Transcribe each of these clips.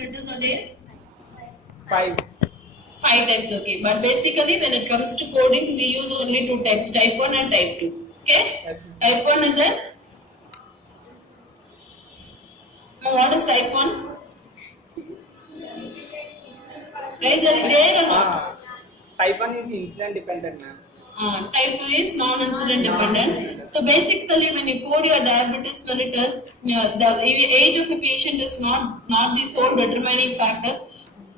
mellitus are there? Five. 5 types, okay. But basically, when it comes to coding, we use only 2 types, type 1 and type 2. Okay? Yes. Type 1 is a. Now, what is type 1? Guys, are you there or not? Type 1 is insulin dependent, ma'am. Type 2 is non-insulin dependent. So basically, when you code your diabetes mellitus, the age of a patient is not the sole determining factor.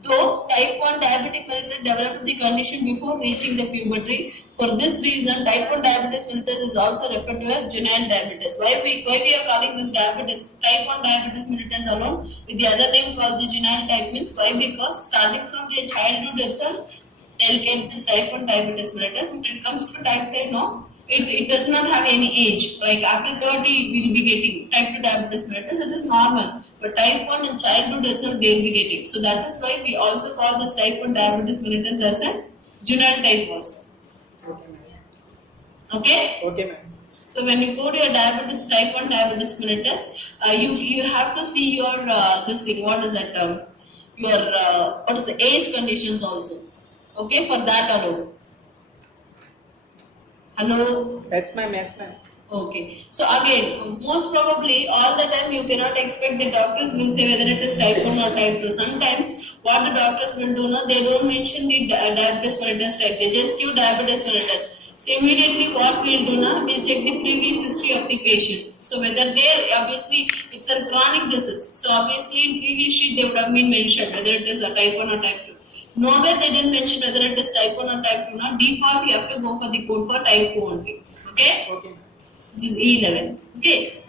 Though type 1 diabetic mellitus developed the condition before reaching the puberty. For this reason, type 1 diabetes mellitus is also referred to as juvenile diabetes. Why we are calling this diabetes type 1 diabetes mellitus alone with the other name called the juvenile type means why? Because starting from their childhood itself, they'll get this type 1 diabetes mellitus. When it comes to type 2, no, it does not have any age. Like after 30, we will be getting type 2 diabetes mellitus. It is normal. But type 1 in childhood itself, they will be getting. So that is why we also call this type 1 diabetes mellitus as a juvenile type also. Okay? Okay, ma'am. So when you go to your diabetes, type 1 diabetes mellitus, you have to see your, this thing, what is that, what is the age conditions also. Okay, for that alone. Hello? Yes, ma'am. Yes, ma'am. Okay. So again, most probably all the time you cannot expect the doctors will say whether it is type 1 or type 2. Sometimes what the doctors will do now, they don't mention the diabetes mellitus type. They just give diabetes mellitus. So immediately what we'll do now, we'll check the previous history of the patient. So whether there, obviously it's a chronic disease. So obviously in previous sheet they would have been mentioned whether it is a type 1 or type 2. Nowhere they didn't mention whether it is type 1 or type 2. Now default you have to go for the code for type 2 only. Okay? Okay. Which is E11. Okay.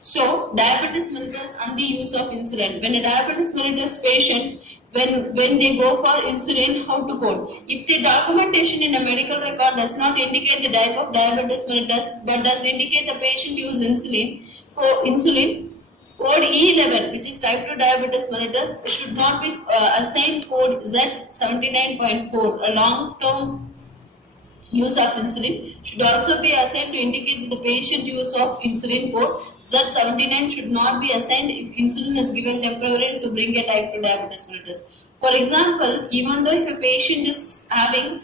So diabetes mellitus and the use of insulin. When a diabetes mellitus patient, when they go for insulin, how to code? If the documentation in a medical record does not indicate the type of diabetes mellitus, but does indicate the patient use insulin, code E11, which is type 2 diabetes mellitus, should not be assigned code Z79.4, a long-term use of insulin. Should also be assigned to indicate the patient use of insulin code. Z79 should not be assigned if insulin is given temporarily to bring a type 2 diabetes mellitus. For example, even though if a patient is having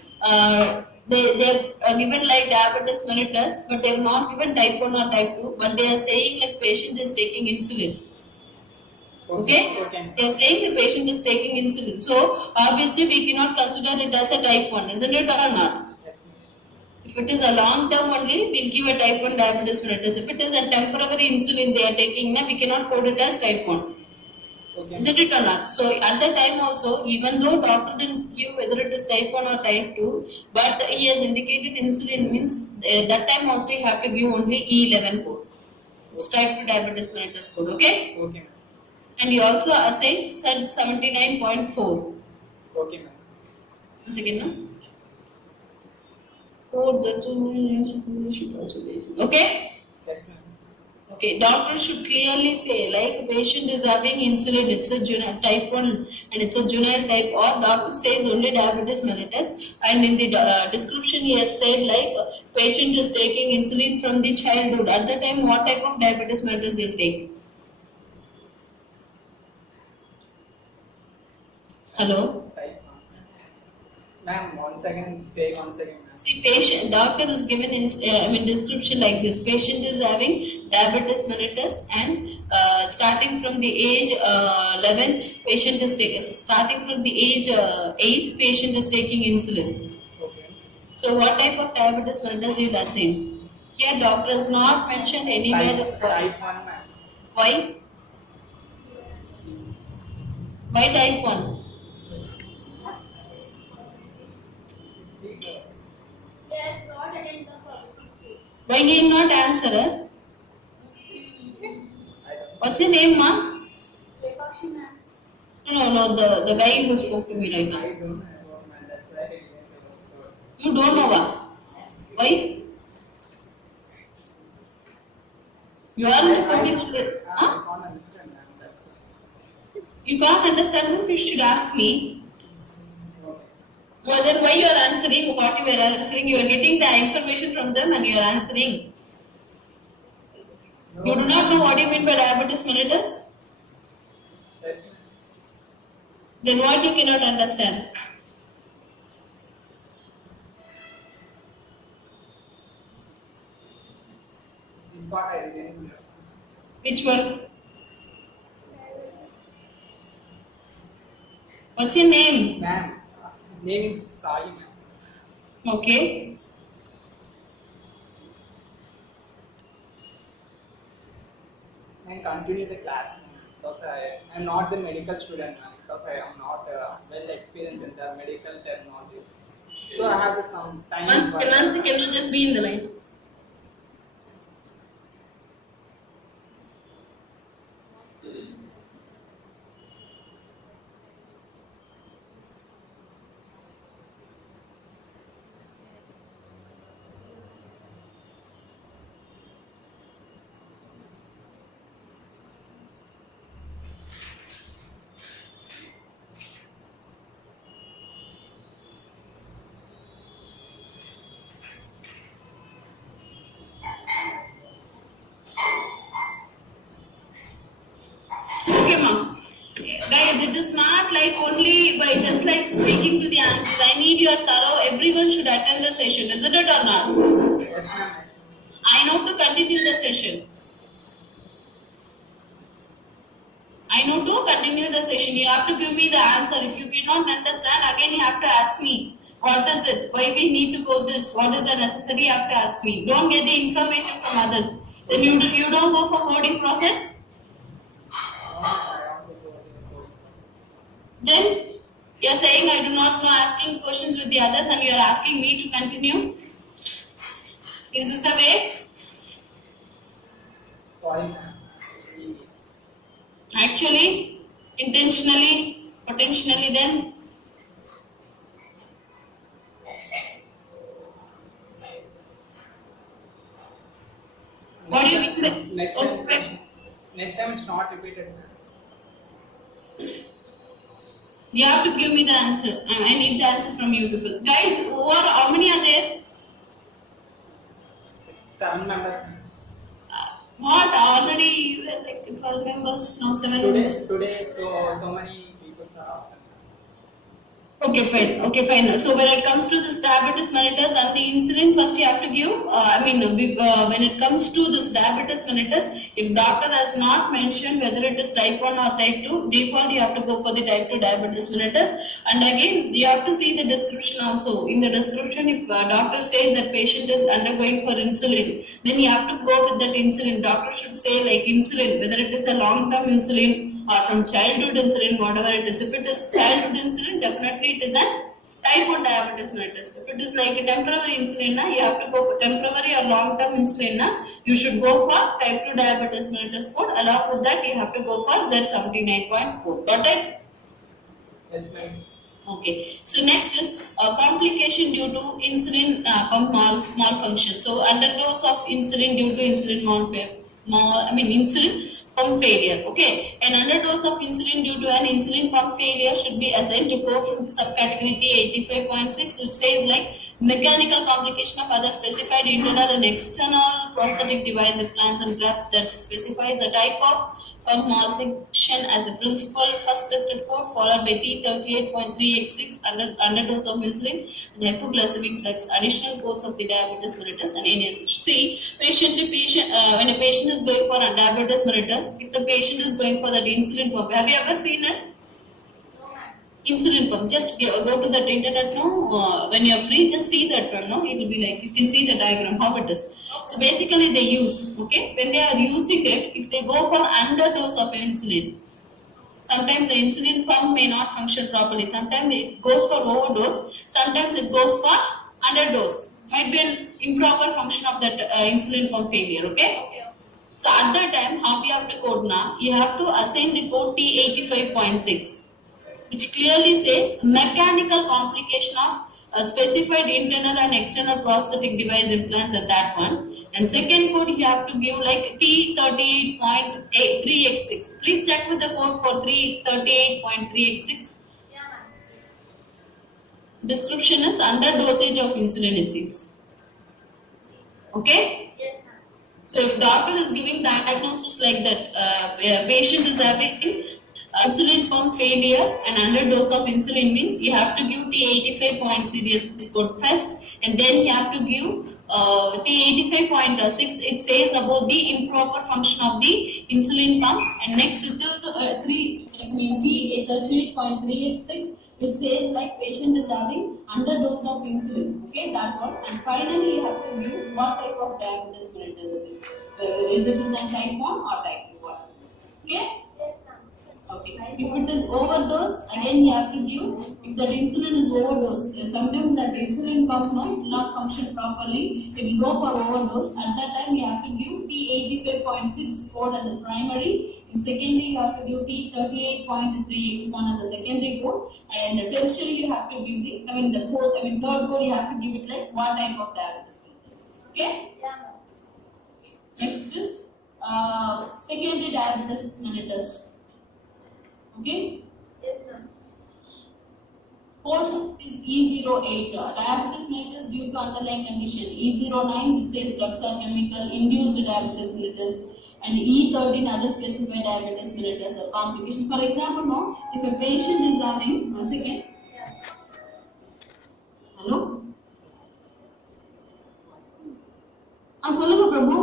they are given like diabetes mellitus, but they have not given type 1 or type 2, but they are saying like patient is taking insulin. Okay? They are saying the patient is taking insulin. So obviously we cannot consider it as a type 1, isn't it or not? If it is a long term only, we'll give a type 1 diabetes mellitus. If it is a temporary insulin they are taking, we cannot code it as type 1. Okay. Isn't it or not? So at that time also, even though doctor didn't give whether it is type 1 or type 2, but he has indicated insulin means that time also you have to give only E11 code. It's type 2 diabetes mellitus code, okay? Okay, ma'am. And you also assign Z79.4. Okay, ma'am. Once again, no? Code should also be. Okay? Yes, ma'am. Okay, doctor should clearly say like patient is having insulin, it's a juvenile type 1 and it's a juvenile type, or doctor says only diabetes mellitus, and in the description he has said like patient is taking insulin from the childhood. At the time what type of diabetes mellitus you take? Hello? Ma'am, 1 second, say 1 second. See, patient, doctor is given in, description like this. Patient is having diabetes mellitus and starting from the age 11, patient is taking, starting from the age 8, patient is taking insulin. Okay. So what type of diabetes mellitus you will assign? Here doctor has not mentioned anywhere. Type 1, ma'am. Why? Why type 1? Yes, not attend the public stage. Why he will not answer? What's your name, ma? Lepakshi ma'am. No, the guy who spoke to me right now. I don't know, ma'am. That's why I didn't know. You don't know what? Why? You are reporting on the. Huh? I can't understand, ma'am. That's why. You can't understand means you should ask me. Well, then why you are answering what you are answering? You are getting the information from them and you are answering. You do not know what you mean by diabetes mellitus? Yes, Then what you cannot understand? This part I didn't. Which one? What's your name? Ma'am, name is Sai, ma'am. Okay. I continue the class, ma'am, because I am not the medical student, ma'am, because I am not well experienced in the medical terminologies. So I have some time. One second, you just be in the line. Okay, ma'am. Guys, it is not like only by just like speaking to the answers. I need your thorough. Everyone should attend the session. Is it or not? Yes, ma'am. I know to continue the session. I know to continue the session. You have to give me the answer. If you cannot understand, again you have to ask me. What is it? Why we need to go this? What is the necessary? You have to ask me. Don't get the information from others. Then you don't go for coding process. Then you are saying I do not know, asking questions with the others, and you are asking me to continue. Is this the way? Sorry, ma'am. Actually, intentionally, potentially, then what do you mean by Next time, okay. next time it's not repeated, ma'am. You have to give me the answer. I need the answer from you people. Guys, how many are there? 7 members, ma'am. What? Already you were like 12 members, now 7 members. Today, so many people are absent. Okay, fine. Okay, fine. So when it comes to this diabetes mellitus and the insulin, first you have to give. When it comes to this diabetes mellitus, if doctor has not mentioned whether it is type 1 or type 2, default you have to go for the type 2 diabetes mellitus. And again, you have to see the description also. In the description, if doctor says that patient is undergoing for insulin, then you have to go with that insulin. Doctor should say like insulin, whether it is a long-term insulin or from childhood insulin, whatever it is. If it is childhood insulin, definitely it is a type 1 diabetes mellitus. If it is like a temporary insulin, you have to go for temporary or long-term insulin. You should go for type 2 diabetes mellitus code. Along with that, you have to go for Z79.4. Got it? Yes, ma'am. Okay. So next is a complication due to insulin pump malfunction. So underdose of insulin due to insulin insulin pump failure. Okay, an underdose of insulin due to an insulin pump failure should be assigned to code from the subcategory T85.6, which says like mechanical complication of other specified internal and external prosthetic device implants and grafts that specifies the type of pump malfunction as a principal first tested code, followed by T38.3x6 underdose of insulin and hypoglycemic drugs, additional codes of the diabetes mellitus and NASH. See, when a patient is going for a diabetes mellitus, if the patient is going for that insulin pump, have you ever seen it? No, ma'am. Insulin pump, just go to the internet now, when you are free, just see that one, no? It will be like, you can see the diagram, how it is. So basically they use, okay, when they are using it, if they go for underdose of insulin, sometimes the insulin pump may not function properly, sometimes it goes for overdose, sometimes it goes for underdose. Might be an improper function of that insulin pump failure, okay? Okay. So at that time, how we have to code now? You have to assign the code T85.6, which clearly says mechanical complication of a specified internal and external prosthetic device implants at that one. And second code you have to give like T38.3x6. Please check with the code for 38.3x6. Yeah, ma'am. Description is under dosage of insulin, it seems. Okay? Yes, ma'am. So if doctor is giving diagnosis like that, patient is having Insulin pump failure and underdose of insulin means you have to give T85 point series code first, and then you have to give T85.6. It says about the improper function of the insulin pump, and next to the T38.386, it says like patient is having underdose of insulin. Okay, that one. And finally, you have to give what type of diabetes mellitus it is. Is it a type 1 or type 2? Okay. Yes, ma'am. Okay. If it is overdose, again you have to give. If that insulin is overdose, sometimes that insulin pump it will not function properly. It will go for overdose. At that time, you have to give T85.6 code as a primary. In secondary, you have to give T38.3x1 as a secondary code. And tertiary, you have to give the third code. You have to give it like what type of diabetes mellitus. Okay. Yeah, ma'am. Next is secondary diabetes mellitus. Okay. Yes, ma'am. Code is E08. Diabetes mellitus due to underlying condition. E09 which says drugs or chemical induced diabetes mellitus. And E13 other specified diabetes mellitus or complication. For example, now if a patient is having, once again, Yeah. hello? சொல்லுங்க பிரபு.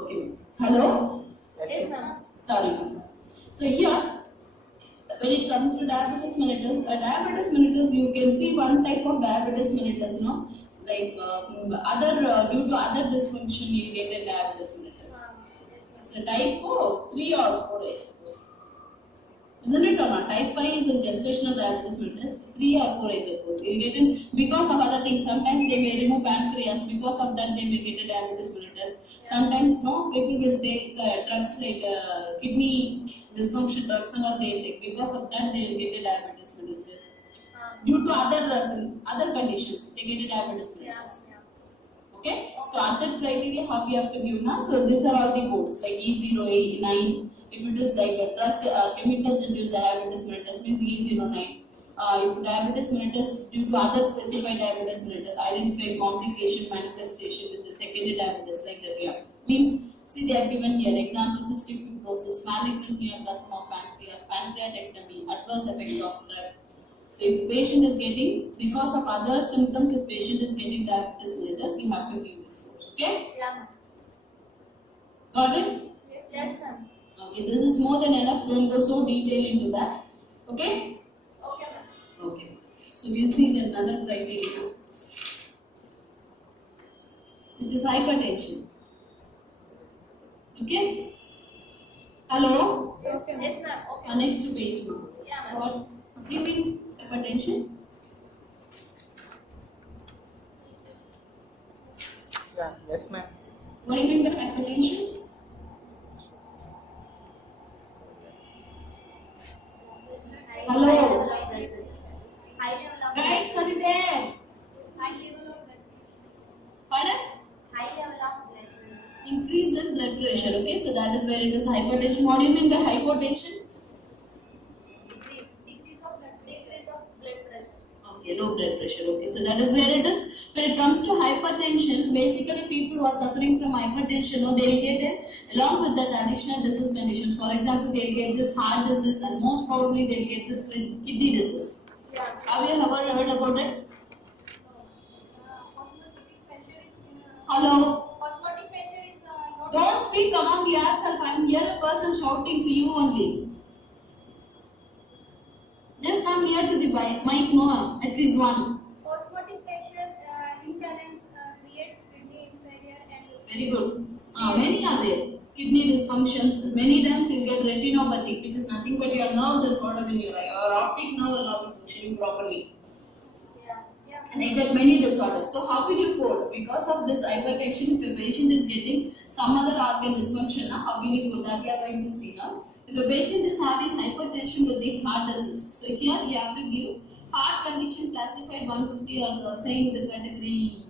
Okay. Hello? Yes, ma'am. Sorry, sir. So here, when it comes to diabetes mellitus, you can see one type of diabetes mellitus, like due to other dysfunction, you get a diabetes mellitus. It's a type 3 or 4, I suppose. Isn't it or not? Type 5 is a gestational diabetes mellitus. 3 or 4, I suppose. You get it because of other things. Sometimes they may remove pancreas. Because of that, they may get a diabetes mellitus. Sometimes, people will take drugs like kidney dysfunction drugs and all they take. Because of that, they will get a diabetes mellitus. Due to other conditions, they get a diabetes mellitus. Okay, so other criteria how we have to give now. So these are all the codes like E09. If it is like a drug chemicals induced diabetes mellitus means E09. If diabetes mellitus due to other specified diabetes mellitus, identify complication manifestation with the secondary diabetes like that. Yeah, means see they have given here example cystic fibrosis, malignant neoplasm of pancreas, pancreatectomy, adverse effect of drug. So if patient is getting, because of other symptoms, if patient is getting diabetes mellitus, you have to give this course. Okay? Yeah, ma'am. Got it? Yes, ma'am. Okay, this is more than enough. Don't go so detailed into that. Okay? Okay, ma'am. Okay. So we'll see the another criteria, which is hypertension. Okay? Hello? Yes, ma'am. Yes, ma'am. Okay. Next page now. Yeah, So ma'am. what do you mean hypertension? Yeah, yes, ma'am. What do you mean by hypertension? Hello? High level of blood pressure. High level of Guys, are you there? high level of blood pressure. Pardon? High level of blood pressure. Increase in blood pressure. Okay, so that is where it is hypertension. What do you mean by hypotension? Decrease of blood pressure. Okay, low blood pressure. Okay, so that is where it is. When it comes to hypertension, basically people who are suffering from hypertension, they'll get it along with that additional disease conditions. For example, they'll get this heart disease and most probably they'll get this kidney disease. Yeah. Have you ever heard about it? Osmotic pressure is Hello? osmotic pressure is not. Don't speak among yourself. I'm here a person shouting for you only. Just come near to the mic, no, at least one. Osmotic pressure imbalance create kidney failure and. Very good. Many are there. Kidney dysfunctions. Many times you get retinopathy, which is nothing but your nerve disorder in your eye. Your optic nerve will not be functioning properly. Yeah. Yeah. And I get many disorders. So how will you code? Because of this hypertension, if a patient is getting some other organ dysfunction, how will you code? That we are going to see now. If a patient is having hypertension with the heart disease, so here you have to give heart condition classified 150 or saying the category,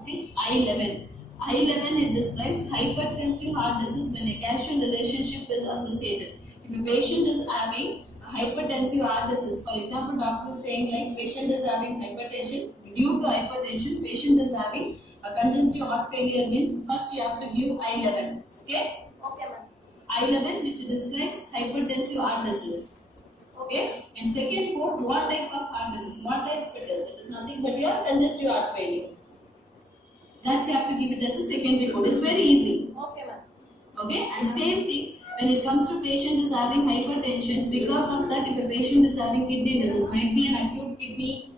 okay, I11. I11, it describes hypertensive heart disease when a causal relationship is associated. If a patient is having hypertensive heart disease, for example, doctor is saying like patient is having hypertension, due to hypertension, patient is having a congestive heart failure, means first you have to give I11. Okay? Okay, ma'am. I11, which describes hypertensive heart disease. Okay? And second code, what type of heart disease? What type it is? It is nothing but your congestive heart failure. That you have to give it as a secondary code. It's very easy. Okay, ma'am. Okay? And same thing, when it comes to patient is having hypertension, because of that, if a patient is having kidney disease, might be an acute kidney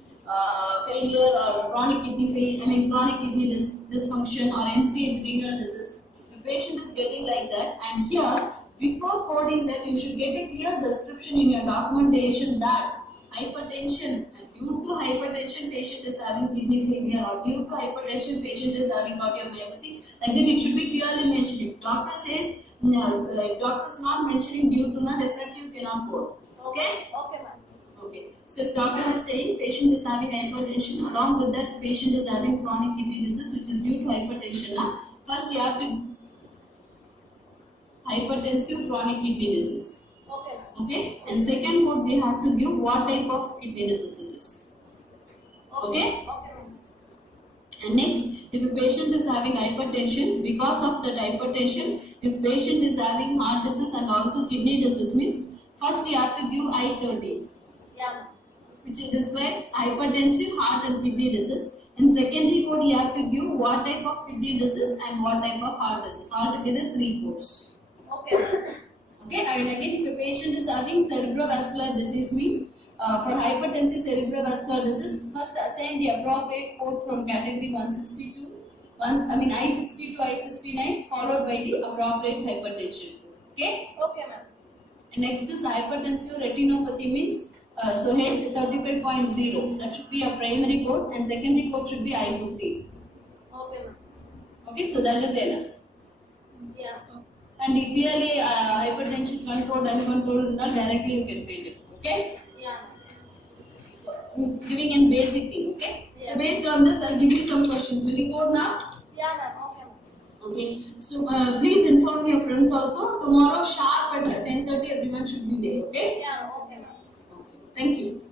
failure or chronic kidney failure, chronic kidney dysfunction or end-stage renal disease. The patient is getting like that, and here, before coding that, you should get a clear description in your documentation that hypertension, and due to hypertension, patient is having kidney failure, or due to hypertension, patient is having cardiomyopathy. Like that, it should be clearly mentioned. If doctor says, no, like doctor is not mentioning due to, definitely you cannot code. Okay? Okay, ma'am. Okay. So if doctor is saying patient is having hypertension, along with that patient is having chronic kidney disease, which is due to hypertension. First you have to hypertensive chronic kidney disease. Okay, ma'am. Okay. And second code we have to give what type of kidney disease it is. Okay. Okay, ma'am. And next, if a patient is having hypertension, because of that hypertension, if patient is having heart disease and also kidney disease, means first you have to give I13. Yeah. Which describes hypertensive heart and kidney disease. In secondary code, you have to give what type of kidney disease and what type of heart disease. Altogether 3 codes. Okay. Okay, and again, if a patient is having cerebrovascular disease, means for hypertensive cerebrovascular disease, first assign the appropriate code from category 162, I60 to I69, followed by the appropriate hypertension. Okay. Okay, ma'am. And next is hypertensive retinopathy, means so H35.0, that should be a primary code, and secondary code should be I50. Okay, ma'am. Okay, so that is enough. Yeah. And clearly hypertension controlled, uncontrolled, not directly you can fail it. Okay? Yeah. So I'm giving in basic thing. Okay? So based on this, I'll give you some questions. Will you code now? Yeah, ma'am. Okay, ma'am. Okay. So please inform your friends also. Tomorrow sharp at 10:30, everyone should be there. Okay? Yeah, okay, ma'am. Okay. Thank you.